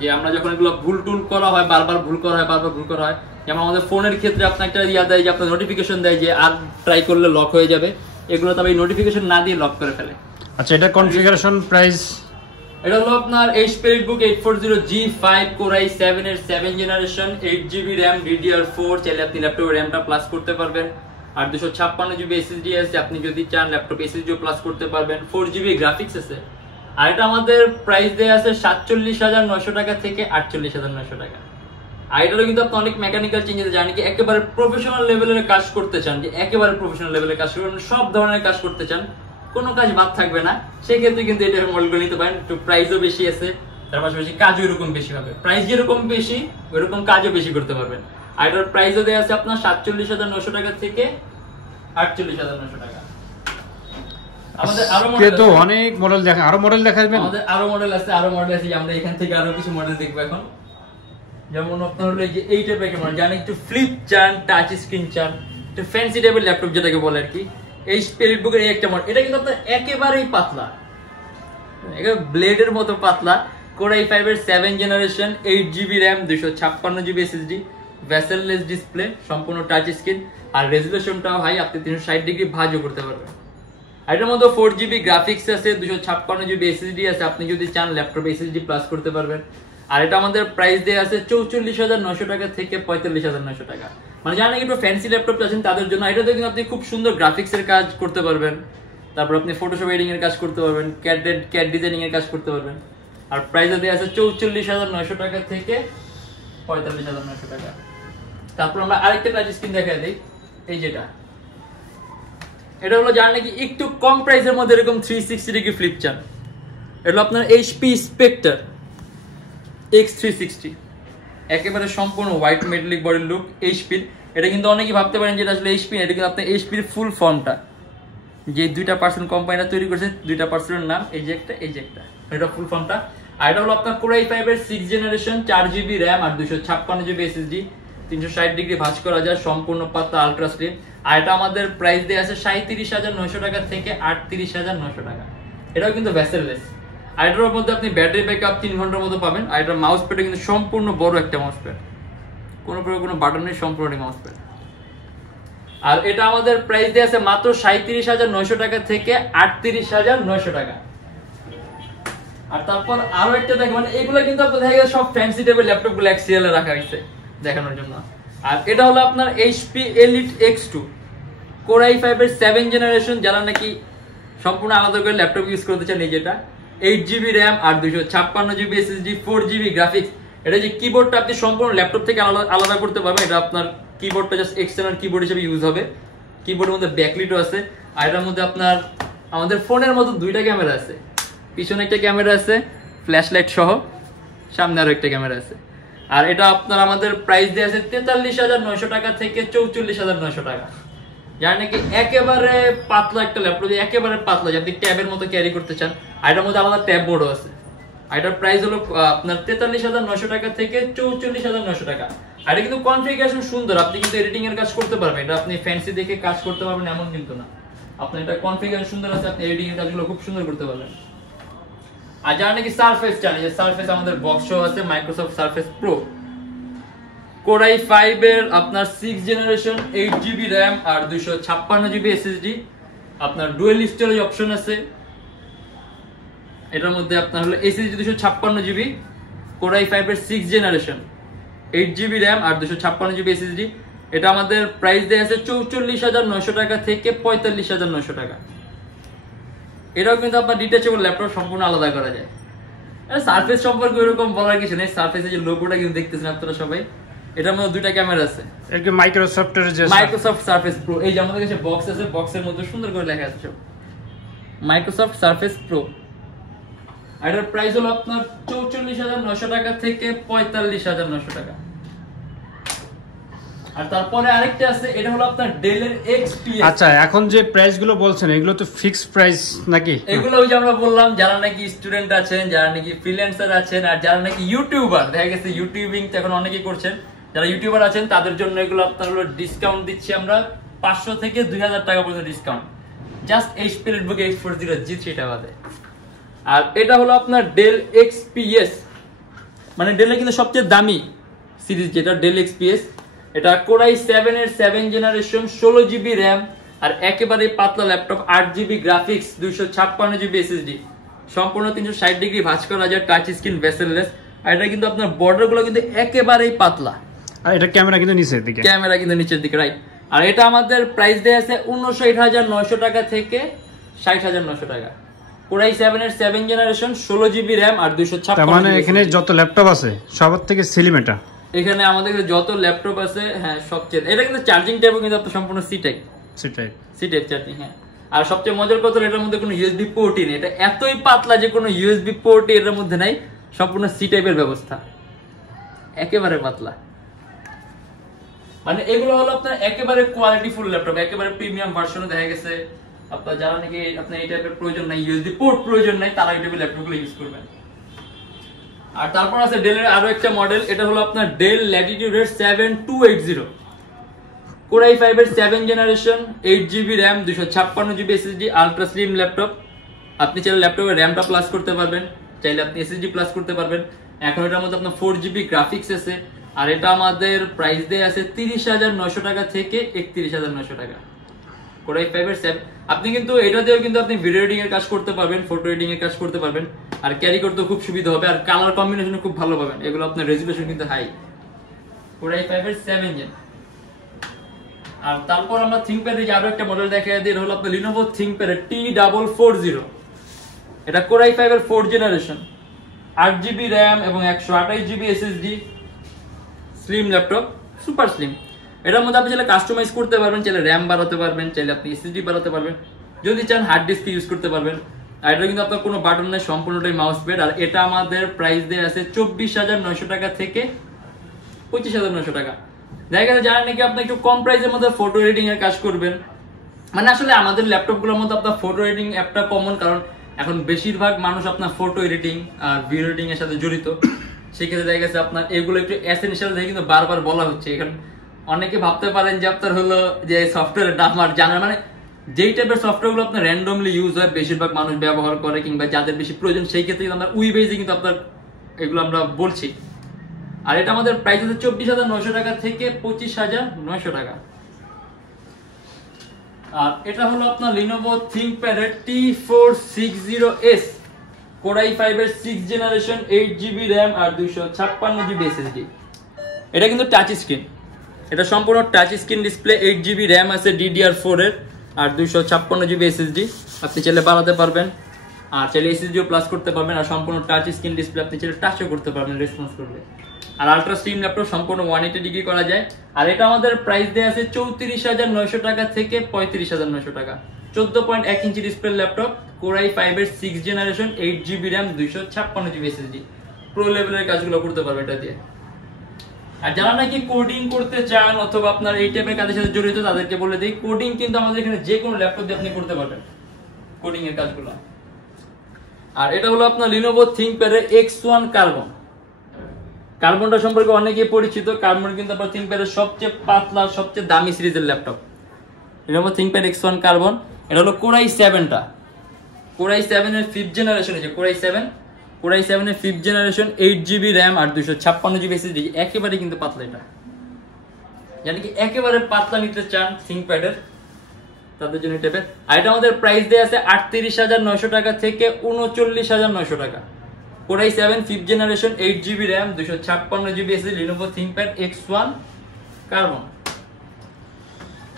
যে আমরা যখন এগুলো ভুল টুল করা হয়, বারবার ভুল করা হয়, যেমন আমাদের ফোনের ক্ষেত্রে আপনার একটা ইয়া দেয় যে আপনার নোটিফিকেশন দেয় যে আর ট্রাই করলে লক হয়ে যাবে, এগুলো তবে এই নোটিফিকেশন না দিয়ে লক করে ফেলে। আচ্ছা, এটা কনফিগারেশন প্রাইস? এটা হলো আপনার HP EliteBook 840G5 কোরাই 7 এর 7 জেনারেশন, 8GB RAM DDR4, চাইলে আপনি ল্যাপটপে র্যামটা প্লাস করতে পারবেন। আর 256GB SSD আছে, আপনি যদি চান ল্যাপটপ SSD প্লাস করতে পারবেন। 4GB গ্রাফিক্স আছে। আর এটা আমাদের প্রাইস দেয়া আছে 47,900 টাকা থেকে 48,900 টাকা। আর এটারও কিন্তু আপনি অনেক মেকানিক্যাল চেঞ্জেস জানেন কি একেবারে প্রফেশনাল লেভেলের কাজ করতে চান, যে একেবারে প্রফেশনাল লেভেলের কাজ করবেন, সব ধরনের কাজ করতে চান, কোনো কাজ বাদ থাকবে না, সেক্ষেত্রে কিন্তু এটা মডেলগুলো নিতে পারেন। একটু প্রাইসও বেশি আছে, তার পাশাপাশি কাজও এরকম বেশি হবে। প্রাইস যেরকম বেশি ওইরকম কাজও বেশি করতে পারবেন। আর এটার প্রাইসও দেওয়া আছে আপনার 47,900 টাকা থেকে 48,900 টাকা। আমাদের আরো মডেল তো অনেক মডেল দেখা, আরো মডেল দেখাবেন? আমাদের আরো মডেল আছে, আমরা এখান থেকে আরো কিছু মডেল দেখবো এখন। যেমন আপনার হলো যে এই টাইপের একটা মডেল, জানেন একটু ফ্লিপ চান, টাচ স্ক্রিন চান, একটু ফ্যান্সি টাইপের ল্যাপটপ যেটাকে বলে আর কি। HP EliteBook এর এই একটা মডেল, এটা কিন্তু আপনার একেবারেই পাতলা, একেবারে ব্লেডের মতো পাতলা। কোরাই 5 এর 7 generation, 8GB RAM 256GB SSD, bezelless display, সম্পূর্ণ টাচ স্ক্রিন, আর রেজোলিউশনটাও হাই, আপনি 360 ডিগ্রি ভাঁজও করতে পারবেন। আর এটার মধ্যে 4GB গ্রাফিক্স আছে, 256GB SSD আছে, আপনি যদি চান ল্যাপটপ SSD প্লাস করতে পারবেন। আর এটা আমাদের প্রাইস দেয়া আছে 44,900 টাকা থেকে 45,900 টাকা। মানে যারা নাকি একটু ফ্যান্সি ল্যাপটপ চাচ্ছেন তাদের জন্য। এটাতে কিন্তু আপনি খুব সুন্দর গ্রাফিক্স এর কাজ করতে পারবেন, তারপর আপনি ফটোশপ এডিটিং এর কাজ করতে পারবেন, ক্যাড ডিজাইনিং এর কাজ করতে পারবেন। আর প্রাইস দেয়া আছে 44,900 টাকা থেকে 45,900 টাকা। তারপর আমরা আরেকটা টাচ স্ক্রিন দেখাই দিই, এই যেটা, এটা হলো যারা নাকি একটু কম প্রাইসের মধ্যে এরকম 360 ডিগ্রি ফ্লিপ চান, এটা আপনার HP Spectre X360, একেবারে সম্পূর্ণ white metallic body look HP। এটা কিন্তু অনেকেই ভাবতে পারেন যে এটা আসলে HP, এটা কিন্তু আপনার HP এর ফুল ফর্মটা, যে 2% কোম্পানিটা তৈরি করেছে, 2%-এর নাম এই যে একটা, এটা ফুল ফর্মটা। আর এটা হলো আপনার কোরাই 5 এর 6 জেনারেশন, 4GB RAM আর 256GB SSD, 360 ডিগ্রি ভাঁজ করা যায়, সম্পূর্ণ পাতলা আলট্রা স্লিম। আর এটা আমাদের প্রাইস দেয়া আছে 37,900 টাকা থেকে 38,900 টাকা। এটাও কিন্তু ভেসেললেস। আর এটার মধ্যে আপনি ব্যাটারি ব্যাকআপ 3 ঘন্টার মতো পাবেন। আর এটার মাউস প্যাডও কিন্তু সম্পূর্ণ বড় একটা মাউস প্যাড, কোনো প্রকার কোনো বাটন নেই, সম্পূর্ণ মাউস প্যাড। আর এটা আমাদের প্রাইস দেয়া আছে মাত্র 37,900 টাকা থেকে 38,900 টাকা। আর তারপর আরো একটা দেখো, মানে এগুলো কিন্তু আপনাদের দেখা গেছে সব ফ্যান্সি টাইপের ল্যাপটপ গুলো এক্সিএল এ রাখা হয়েছে দেখানোর জন্য। আর এটা হলো আপনার HP Elite X2 কোরাই 5 এর 7 জেনারেশন, যারা নাকি সম্পূর্ণ আলাদা করে ল্যাপটপ ইউজ করতে চান, এই যেটা 8GB RAM আর 256GB SSD, 4GB গ্রাফিক্স। এটা যে কিবোর্ডটা আপনি সম্পূর্ণ ল্যাপটপ থেকে আলাদা করতে পারবেন, এটা আপনার কিবোর্ডটা জাস্ট এক্সটার্নাল কিবোর্ড হিসেবে ইউজ হবে। কিবোর্ডের মধ্যে ব্যাকলিটও আছে। আর এটার মধ্যে আপনার আমাদের ফোনের মতো দুইটা ক্যামেরা আছে, পিছনে একটা ক্যামেরা আছে ফ্ল্যাশ লাইট সহ, সামনে আরো একটা ক্যামেরা আছে। আর এটা আপনার আমাদের প্রাইস দেয়া আছে 43,900 টাকা থেকে 44,900 টাকা। যার নাকি একেবারে পাতলা একটা ল্যাপটপ, একেবারে পাতলা, যে আপনি ট্যাবের মতো ক্যারি করতে চান। আর এটার মধ্যে আলাদা ট্যাব বোর্ডও আছে। আর এটার প্রাইস হলো আপনার 43,900 টাকা থেকে 44,900 টাকা। আর এটা কিন্তু কনফিগারেশন সুন্দর, আপনি কিন্তু এডিটিং এর কাজ করতে পারবেন। এটা আপনি ফ্যান্সি দেখে কাজ করতে পারবেন এমন কিন্তু না, আপনার এটা কনফিগারেশন সুন্দর আছে, আপনি এডিটিং এর কাজগুলো খুব সুন্দর করতে পারবেন। আর যারা নাকি সারফেস চান, যে সারফেস আমাদের বক্স আছে, Microsoft surface pro, Core i5 এর আপনার 6 জেনারেশন, 8GB RAM আর 256GB SSD, আপনার ডুয়াল স্টোরেজ অপশন আছে। এটার মধ্যে আপনার হলো SSD 256GB, Core i5 এর 6 জেনারেশন, 8GB RAM আর 256GB SSD। এটা আমাদের প্রাইস দেয়া আছে 44,900 টাকা থেকে 45,900 টাকা। এটাও কিন্তু আপনার ডিটাচেবল ল্যাপটপ, সম্পূর্ণ আলাদা করা যায়। সারফেস সম্পর্কে এরকম বলার কিছু নেই, সারফেসের যে লোগোটা কিন্তু দেখতেছেন আপনারা সবাই, এটার মধ্যে দুইটা ক্যামেরা আছে, একদম মাইক্রোসফটের যে মাইক্রোসফট সারফেস প্রো। এই যে আমাদের কাছে বক্স আছে, বক্সের মধ্যে সুন্দর করে লেখা আছে সব মাইক্রোসফট সারফেস প্রো। আর এটার প্রাইস হলো আপনার 44,900 টাকা থেকে 45,900 টাকা। আর তারপরে আরেকটা আছে, এটা হলো আপনার ডেল এর XPS। আচ্ছা, এখন যে প্রাইস গুলো বলছেন এগুলো তো ফিক্সড প্রাইস নাকি? এগুলো ওই যে আমরা বললাম, যারা নাকি স্টুডেন্ট আছেন, যারা নাকি ফ্রিল্যান্সার আছেন, আর যারা নাকি ইউটিউবার, দেখা গেছে ইউটিউবিং এখন অনেকেই করছেন, যারা ইউটিউবার আছেন তাদের জন্য এগুলো আপনার হলো ডিসকাউন্ট দিচ্ছি আমরা 500 থেকে 2,000 টাকা পর্যন্ত discount, just HP Netbook 840G টা বাদে। আর এটা হলো আপনার ডেল XPS, মানে ডেলের কিন্তু সবচেয়ে দামি সিরিজ যেটা ডেল XPS। এটা Core i7 এর 7 জেনারেশন, 16GB RAM আর একেবারে পাতলা laptop, 8GB graphics, 256GB SSD, সম্পূর্ণ 360 ডিগ্রি ভাঁজ করা যায়, টাচ স্ক্রিন, ভেসেললেস। আর এটা কিন্তু আপনার বর্ডার গুলো কিন্তু একেবারেই পাতলা, আর এটা ক্যামেরা কিন্তু নিচের দিকে, ক্যামেরা কিন্তু নিচের দিকে, রাইট। আর এটা আমাদের প্রাইস দেয়া আছে 59,900 টাকা থেকে 60,900 টাকা। Core i7 এর 7 জেনারেশন, 16GB RAM আর 256। তার মানে এখানে যত ল্যাপটপ আছে সবার থেকে স্লিম এটা। এখানে আমাদের যত ল্যাপটপ আছে, হ্যাঁ সবচেয়ে, এটা কিন্তু চার্জিং টাইপও কিন্তু আপনার সম্পূর্ণ সি টাইপ চার্জিং, হ্যাঁ। আর সবচেয়ে মজার কথা, এটার মধ্যে কোনো USB পোর্টই নেই, এটা এতই পাতলা যে কোনো USB পোর্টই এর মধ্যে নাই, সম্পূর্ণ সি টাইপের ব্যবস্থা, একেবারে পাতলা। মানে এগুলো হলো আপনার একেবারে কোয়ালিটি ফুল ল্যাপটপ, একেবারে প্রিমিয়াম ভার্সনে। দেখা গেছে আপনার যারা নাকি আপনার এই টাইপের প্রয়োজন নাই, USB পোর্ট প্রয়োজন নাই, তারা এই টাইপের ল্যাপটপগুলো ইউজ করবেন। আর তারপর আছে ডেলের আরো একটা মডেল, এটা হলো আপনার ডেল ল্যাটিটিউড এর 7280, Core i5 এর 7 generation, 8GB RAM, 256GB SSD, ultra slim laptop. আপনি চাইলে ল্যাপটপে র্যামটা প্লাস করতে পারবেন, চাইলে আপনি SSD প্লাস করতে পারবেন। এখন এটার মধ্যে আপনার 4GB গ্রাফিক্স আছে। আর এটা আমাদের প্রাইস দিয়ে আছে 30,900 টাকা থেকে 31,900 টাকা। Core i5 এর 7, আপনি কিন্তু এটা দিয়েও কিন্তু আপনি ভিডিও এডিটিং এর কাজ করতে পারবেন, ফটো এডিটিং এর কাজ করতে পারবেন, আর ক্যারি করতে খুব সুবিধা হবে। আর কালার কম্বিনেশন খুব ভালো পাবেন, এগুলো আপনার রেজোলিউশন কিন্তু হাই। Core i5 এর 7 জেন। আর তারপর আমরা ThinkPad এর আরো একটা মডেল দেখাই দিই, এটা হলো আপনার Lenovo ThinkPad এর T440। এটা Core i5 এর 4 জেনারেশন, 8GB RAM এবং 128GB SSD, slim laptop, super slim. এটার মধ্যে আপনি চাইলে কাস্টমাইজ করতে পারবেন, চাইলে র্যাম বাড়াতে পারবেন, চাইলে আপনি SSD বাড়াতে পারবেন, যদি চান হার্ড ডিস্ক ইউজ করতে পারবেন। আর এটা কিন্তু আপনার কোনো বাটন নেই, সম্পূর্ণটাই মাউস প্যাড। আর এটা আমাদের প্রাইস দেয়া আছে 24,900 টাকা থেকে 25,900 টাকা। দেখা গেছে যারা নাকি আপনি একটু কম প্রাইসের মধ্যে ফটো এডিটিং এর কাজ করবেন, মানে আসলে আমাদের ল্যাপটপগুলোর মধ্যে আপনার ফটো এডিটিং অ্যাপটা কমন, কারণ এখন বেশিরভাগ মানুষ আপনার ফটো এডিটিং আর ভিডিও এডিটিং এর সাথে জড়িত। সেক্ষেত্রে দেখা গেছে আপনার এগুলো একটু এসেনশিয়াল দেখে কিন্তু বারবার বলা হচ্ছে। এখন অনেকে ভাবতে পারেন যে আপনার হলো যে সফটওয়্যারের দাম আর জানার, মানে যেই টাইপের সফটওয়্যারগুলো আপনার র্যান্ডমলি ইউজ হয়, বেশিরভাগ মানুষ ব্যবহার করে, কিংবা যাদের বেশি প্রয়োজন, সেই ক্ষেত্রে কিন্তু আমরা উই বেজে কিন্তু আপনার এগুলো আমরা বলছি। আর এটা আমাদের প্রাইস আছে 24,900 টাকা থেকে 25,900 টাকা। আর এটা হলো আপনার Lenovo ThinkPad এর T460S, Core i5 এর 6 জেনারেশন, 8GB RAM আর 256GB SSD। এটা কিন্তু টাচ স্ক্রিন, এটা সম্পূর্ণ touch screen display, 8GB RAM আছে DDR4 এর আর 256GB SSD। আপনি চাইলে বাড়াতে পারবেন, আর চাইলে SSD প্লাস করতে পারবেন। আর সম্পূর্ণ টাচ স্ক্রিন ডিসপ্লে, আপনি চাইলে টাচও করতে পারবেন, রেসপন্স করবে। আর আলট্রা স্লিম ল্যাপটপ, সম্পূর্ণ 180 ডিগ্রি করা যায়। আর এটা আমাদের প্রাইস দেয়া আছে 34,900 টাকা থেকে 35,900 টাকা। 14.1 inch display laptop, Core i5 এর 6 generation, 8GB RAM, 256GB SSD, pro লেভেলের কাজগুলো করতে পারবে এটা দিয়ে। আর যারা নাকি কোডিং করতে চান অথবা আপনার এই টাইপের কাজের সাথে জড়িত তাদেরকে বলে দিই, কোডিং কিন্তু আমাদের এখানে যে কোনো ল্যাপটপ দিয়ে আপনি করতে পারবেন কোডিং এর কাজগুলো। আর এটা হলো আপনার Lenovo ThinkPad এর X1 কার্বন। কার্বনটা সম্পর্কে অনেকেই পরিচিত। কার্বন কিন্তু আপনার ThinkPad এর সবচেয়ে পাতলা সবচেয়ে দামি সিরিজের laptop Lenovo ThinkPad X1 carbon. এটা হলো Core i7টা, Core i7 এর 5th জেনারেশন। এই যে Core i7 এর 5th জেনারেশন, 8GB RAM আর 256GB SSD। একেবারে কিন্তু পাতলা, এটা জানি কি একেবারে পাতলা নিতে চান ThinkPad এর তাদের জন্য টেপের। আর এটা আমাদের প্রাইস দেয়া আছে ৩৮,৯০০ টাকা থেকে ৩৯,৯০০ টাকা। Core i7 5th generation, 8GB RAM 256GB SSD, Lenovo ThinkPad X1 carbon.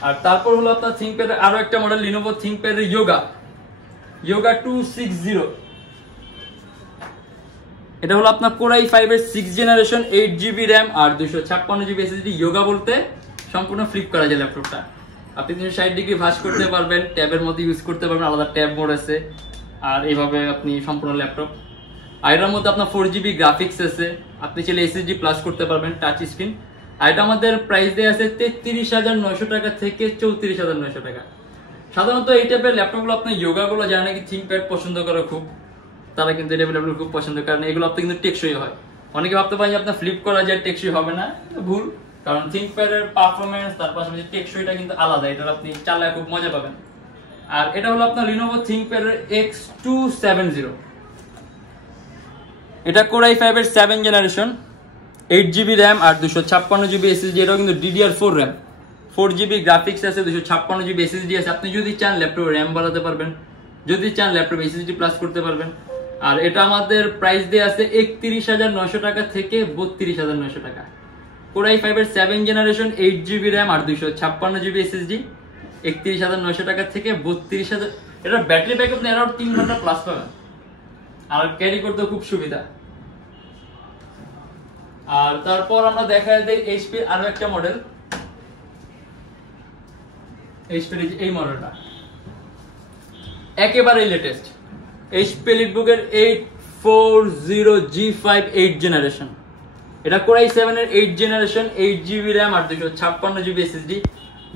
আর তারপর হলো আপনার ThinkPad এর আরো একটা মডেল Lenovo ThinkPad এর Yoga 260। এটা হলো আপনার Core i5 এর 6th জেনারেশন, 8GB RAM আর 256GB SSD। Yoga বলতে সম্পূর্ণ ফ্লিপ করা যায় ল্যাপটপটা। আপনি 360 ডিগ্রি ভাঁজ করতে পারবেন, ট্যাবের মধ্যে ইউজ করতে পারবেন, আলাদা ট্যাব মোড আছে। আর এইভাবে আপনি সম্পূর্ণ ল্যাপটপ। আর এটার মধ্যে আপনার 4GB গ্রাফিক্স আছে, আপনি চাইলে SSD প্লাস করতে পারবেন, টাচ স্ক্রিন। আর এটা আমাদের প্রাইস দেয়া আছে ৩৩,৯০০ টাকা থেকে ৩৪,৯০০ টাকা। সাধারণত এই টাইপের ল্যাপটপগুলো আপনি যোগাগুলো যারা নাকি ThinkPad পছন্দ করে খুব, তারা কিন্তু এই ল্যাপটপ খুব পছন্দ করেন। এগুলো আপনি কিন্তু টেকসই হয়। অনেকে ভাবতে পারেন যে আপনার ফ্লিপ করা যায় টেকসই হবে না, ভুল। কারণ ThinkPad এর পারফরম্যান্স তার পাশাপাশি টেকসইটা কিন্তু আলাদা, এটা আপনি চালায় খুব মজা পাবেন। আর এটা হলো আপনার Lenovo ThinkPad এর X270। এটা Core i5 এর 7th জেনারেশন, 8GB RAM আর 256GB SSD। এটাও কিন্তু DDR4 RAM, 4GB গ্রাফিক্স আছে, 256GB SSD আছে। আপনি যদি চান ল্যাপটপে RAM বাড়াতে পারবেন, যদি চান ল্যাপটপে SSD প্লাস করতে পারবেন। আর এটা আমাদের প্রাইস দেয়া আছে ৩১,৯০০ টাকা থেকে ৩২,৯০০ টাকা। Core i5 এর 7th জেনারেশন, 8GB RAM আর 256GB SSD, ৩১,৯০০ টাকা থেকে ৩২,০০০। এটার ব্যাটারি ব্যাকআপ নেই, আরো 3 ঘন্টা প্লাস পাবেন। আর ক্যারি করতে খুব সুবিধা। আর তারপর আমরা দেখা দেই HP আরো একটা মডেল, HP এই মডেলটা একেবারে লেটেস্ট, HP EliteBook এর 840G5 8th জেনারেশন। এটা Core i7 এর 8th জেনারেশন, 8GB RAM আর 256GB SSD।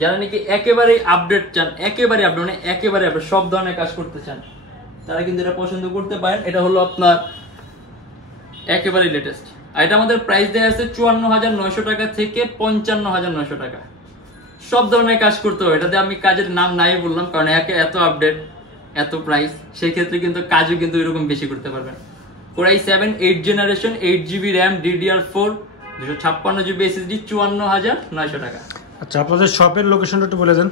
যারা নাকি একেবারে আপডেট চান, একেবারে আপডেট মানে একেবারে আপডেট সব ধরনের কাজ করতে চান, তারা কিন্তু এটা পছন্দ করতে পারেন। এটা হলো আপনার একেবারে লেটেস্ট। আর এটা আমাদের প্রাইস দেয়া আছে ৫৪,৯০০ টাকা থেকে ৫৫,৯০০ টাকা। সব ধরনের কাজ করতে হবে। এটাতে আমি কাজের নাম নাই বললাম, কারণ এত আপডেট এত প্রাইস, সেই ক্ষেত্রে কিন্তু কাজও কিন্তু এরকম বেশি করতে পারবেন। Core i7 8th generation, 8GB RAM, DDR4 256GB SSD, ৫৪,৯০০ টাকা। আচ্ছা, আপনাদের শপের লোকেশনটা একটু বলে দেন।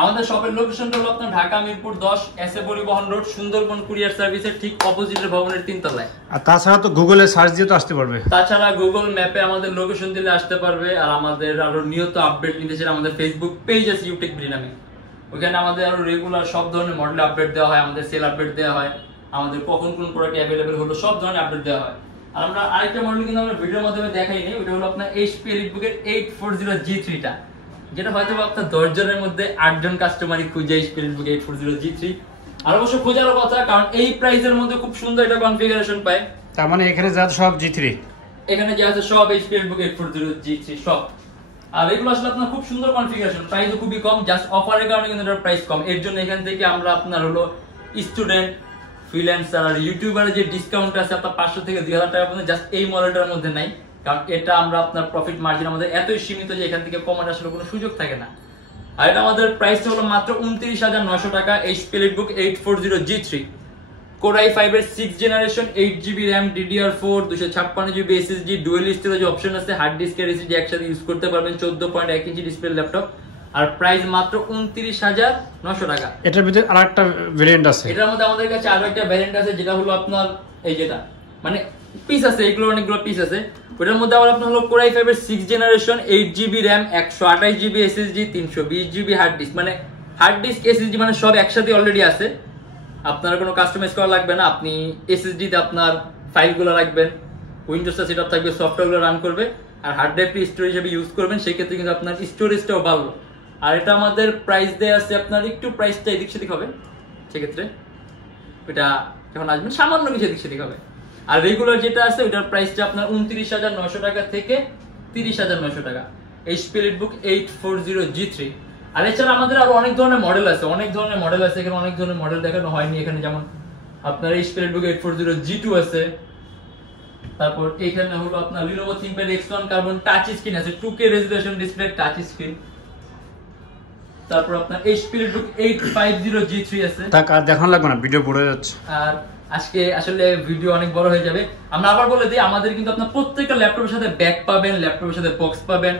আমাদের শপের লোকেশনটা হলো আপনার ঢাকা মিরপুর 10 এসএ পরিবহন রোড, সুন্দরবন কুরিয়ার সার্ভিসের ঠিক অপোজিটের ভবনের 3 তলায়। আর তাছাড়া তো গুগলে সার্চ দিয়ে তো আসতে পারবে। তাছাড়া গুগল ম্যাপে আমাদের লোকেশন দিলে আসতে পারবে। আর আমাদের আরো নিয়ত আপডেট নিতে চাইলে আমাদের ফেসবুক পেজ আছে ইউটেক বিডি নামে, ওখানে আমাদের আরো রেগুলার সব ধরনের মডেল আপডেট দেওয়া হয়, আমাদের সেল আপডেট দেওয়া হয়, আমাদের কখন কোন প্রোডাক্ট অ্যাভেলেবেল হলো সব ধরনের আপডেট দেওয়া হয়। আর আমরা আরেকটা মডেল কিন্তু আমরা ভিডিওর মাধ্যমে দেখাইনি, ওটা হলো আপনার HP EliteBook এর 840G3টা, যেটা হয়তো আপনার 10 জনের মধ্যে 8 জন কাস্টমারই খুঁজে HP EliteBook 840G3। আর অবশ্য খোঁজারও কথা, কারণ এই প্রাইসের মধ্যে খুব সুন্দর একটা কনফিগারেশন পায়। তার মানে এখানে যা সব G3, এখানে যা আছে সব HP EliteBook 840G3 সব। আর এগুলো আসলে আপনার খুব সুন্দর কনফিগারেশন, প্রাইসও খুবই কম, জাস্ট অফারের কারণে কিন্তু এটার প্রাইস কম। এর জন্য এখান থেকে আমরা আপনার হলো স্টুডেন্ট, ফ্রিল্যান্সার আর ইউটিউবারের যে ডিসকাউন্ট আছে আপনার ৫০০ থেকে ২০০০ টাকা পর্যন্ত, জাস্ট এই মডেলটার মধ্যে নাই। কারণ এটা আমরা আপনার প্রফিট মার্জিন আমাদের এতই সীমিত যে এখান থেকে কমার আসলে কোনো সুযোগ থাকে না। আর এটা আমাদের প্রাইসটা হলো মাত্র ২৯,৯০০ টাকা। HP EliteBook 840G3, Core i5 এর 6th generation, 8GB RAM, DDR4 256GB SSD, dual storage option আছে, হার্ড ডিস্কের SSD একসাথে ইউজ করতে পারবেন, 14.1 ইঞ্চি ডিসপ্লে ল্যাপটপ। আর প্রাইস মাত্র ২৯,৯০০ টাকা। এটার ভিতরে আরেকটা ভেরিয়েন্ট আছে, এটার মধ্যে আমাদের কাছে আরো একটা ভ্যারিয়েন্ট আছে, যেটা হলো আপনার এই যেটা মানে পিস আছে, এগুলো অনেকগুলো পিস আছে। ওটার মধ্যে আবার আপনার হলো Core i5 এর 6th generation, 8GB RAM, 128GB SSD, 320GB hard disk, মানে হার্ড ডিস্ক SSD মানে সব একসাথে অলরেডি আছে, আপনার কোনো কাস্টমাইজ করা লাগবে না। আপনি SSD তে আপনার ফাইলগুলো রাখবেন, উইন্ডোজটা সেটআপ থাকবে, সফটওয়্যারগুলো রান করবে, আর হার্ড ড্রাইভটি স্টোরেজ হিসেবে ইউজ করবেন, সেই ক্ষেত্রে কিন্তু আপনার স্টোরেজটাও ভালো। আর এটা আমাদের প্রাইস দেয়া আছে আপনার একটু প্রাইসটা এদিক সেদিক হবে, সেক্ষেত্রে এটা যখন আসবেন সামান্য কিছু এদিক সেদিক হবে। আর রেগুলার যেটা আছে ওটার প্রাইসটা আপনার ২৯,৯০০ টাকা থেকে 30,900 টাকা। HP EliteBook 840G3। আর এছাড়া আমাদের আরো অনেক ধরনের মডেল আছে, এখানে অনেক ধরনের মডেল দেখানো হয়নি। এখানে যেমন আপনার HP EliteBook 840G2 আছে, তারপর এখানে হলো আপনার Lenovo ThinkPad X1 Carbon touch screen আছে, 2K resolution display touch screen. তারপর আপনার HP EliteBook 850G3 আছে। তাক আর দেখানো লাগবে না, ভিডিও বড় হয়ে যাচ্ছে। আর আজকে আসলে ভিডিও অনেক বড় হয়ে যাবে। আমরা আবার বলে দিই, আমাদের কিন্তু আপনার প্রত্যেকটা ল্যাপটপের সাথে ব্যাগ পাবেন, ল্যাপটপের সাথে বক্স পাবেন,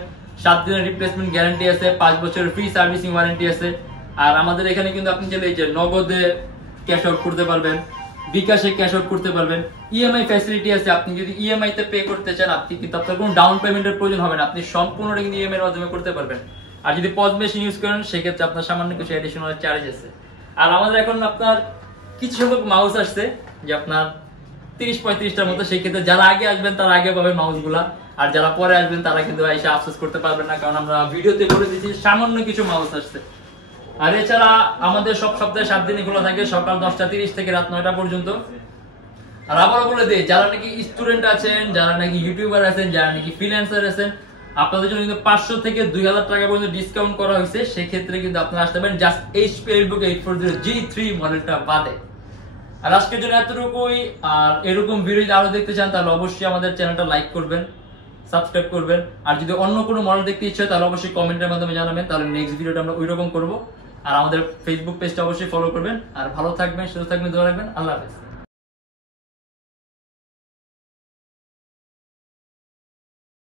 7 দিনের রিপ্লেসমেন্ট গ্যারান্টি আছে, 5 বছরের ফ্রি সার্ভিসিং ওয়ারেন্টি আছে। আর আমাদের এখানে কিন্তু আপনি চাইলে এই যে নগদে ক্যাশ আউট করতে পারবেন, বিকাশে ক্যাশ আউট করতে পারবেন, ইএমআই ফ্যাসিলিটি আছে। আপনি যদি ইএমআই তে পে করতে চান, আপনি কিন্তু আপনার কোনো ডাউন পেমেন্টের প্রয়োজন হবে না, আপনি সম্পূর্ণটা কিন্তু ইএমআই এর মাধ্যমে করতে পারবেন। আর যদি পজ মেশিন ইউজ করেন সেক্ষেত্রে আপনার সামান্য কিছু অ্যাডিশনাল চার্জ আছে। আর আমাদের এখন আপনার কিছু সংখ্যক মাউস আসছে, যে আপনার 30-35টার মতো। সেই ক্ষেত্রে যারা আগে আসবেন তারা আগে পাবেন মাউস গুলা, আর যারা পরে আসবেন তারা কিন্তু এসে আফসোস করতে পারবেন না, কারণ আমরা ভিডিওতে বলে দিচ্ছি সামান্য কিছু মাউস আসছে। আর এছাড়া আমাদের সব সপ্তাহে 7 দিনই খোলা থাকে, সকাল 10টা 30 থেকে রাত 9টা পর্যন্ত। আর আবারও বলে দিই, যারা নাকি স্টুডেন্ট আছেন, যারা নাকি ইউটিউবার আছেন, যারা নাকি ফ্রিল্যান্সার আছেন, আপনাদের জন্য কিন্তু 500 থেকে 2000 টাকা পর্যন্ত ডিসকাউন্ট করা হয়েছে। সেক্ষেত্রে কিন্তু আপনারা আসতে পারেন জাস্ট HP EliteBook 840G3 মডেলটা বাদে। আর আজকের জন্য এতটুকুই। আর এরকম ভিডিও আরো দেখতে চান তাহলে অবশ্যই আমাদের চ্যানেলটা লাইক করবেন, সাবস্ক্রাইব করবেন। আর যদি অন্য কোনো মডেল দেখতে ইচ্ছে হয় তাহলে অবশ্যই কমেন্টের মাধ্যমে জানাবেন, তাহলে নেক্সট ভিডিওটা আমরা ওইরকম করবো। আর আমাদের ফেসবুক পেজটা অবশ্যই ফলো করবেন। আর ভালো থাকবেন, সুস্থ থাকবেন, দোয়া রাখবেন। আল্লাহ হাফেজ।